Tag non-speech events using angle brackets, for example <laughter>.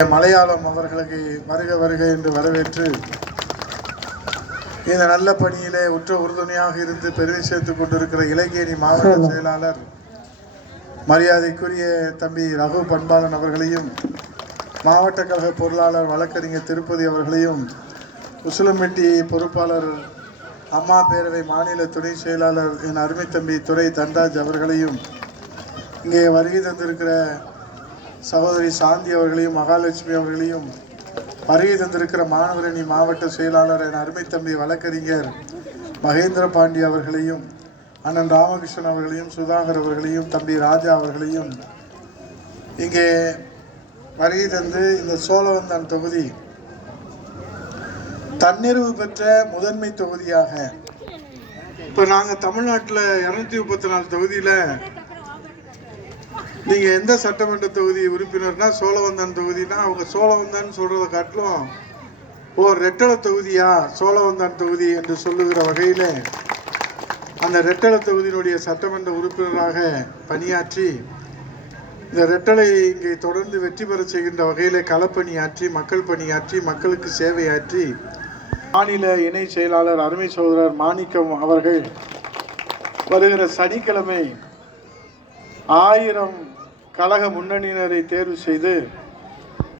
மலையாளம் அவர்களுக்கு வருக வருக என்று வரவேற்று இந்த நல்ல பணியிலே உற்ற உறுதுணையாக இருந்து பெருமை சேர்த்துக் கொண்டிருக்கிற இலங்கேணி மாவட்ட <laughs> செயலாளர் மரியாதைக்குரிய தம்பி ரகு பண்பாளன் அவர்களையும் மாவட்ட கழக பொருளாளர் வழக்கறிஞர் திருப்பதி அவர்களையும் உசிலம்பட்டி பொறுப்பாளர் அம்மா பேரவை மாநில துணை செயலாளர் என் அருமை தம்பி துரை தன்ராஜ் அவர்களையும் இங்கே வருகை தந்திருக்கிற சகோதரி சாந்தி அவர்களையும் மகாலட்சுமி அவர்களையும் வருகை தந்திருக்கிற மாணவரணி மாவட்ட செயலாளர் என் அருமை தம்பி வழக்கறிஞர் மகேந்திர பாண்டி அவர்களையும் அண்ணன் ராமகிருஷ்ணன் அவர்களையும் சுதாகர் அவர்களையும் தம்பி ராஜா அவர்களையும் இங்கே வருகை தந்து இந்த சோழவந்தான் தொகுதி தன்னிறைவு பெற்ற முதன்மை தொகுதியாக. இப்போ நாங்கள் தமிழ்நாட்டில் இரநூத்தி முப்பத்தி நாலு தொகுதியில் நீங்கள் எந்த சட்டமன்ற தொகுதி உறுப்பினர்னா சோழவந்தான் தொகுதினா அவங்க சோழவந்தான் சொல்கிறத காட்டிலும் ஓ ரெட்டள தொகுதியா? சோழவந்தான் தொகுதி என்று சொல்லுகிற வகையில் அந்த ரெட்டள தொகுதியினுடைய சட்டமன்ற உறுப்பினராக பணியாற்றி இந்த ரெட்டலை இங்கே தொடர்ந்து வெற்றி பெற செய்கின்ற வகையில் களப்பணியாற்றி மக்கள் பணியாற்றி மக்களுக்கு சேவையாற்றி மாநில இணை செயலாளர் அருமை சகோதரர் மாணிக்கம் அவர்கள் வருகிற சனிக்கிழமை ஆயிரம் கழக முன்னணியினரை தேர்வு செய்து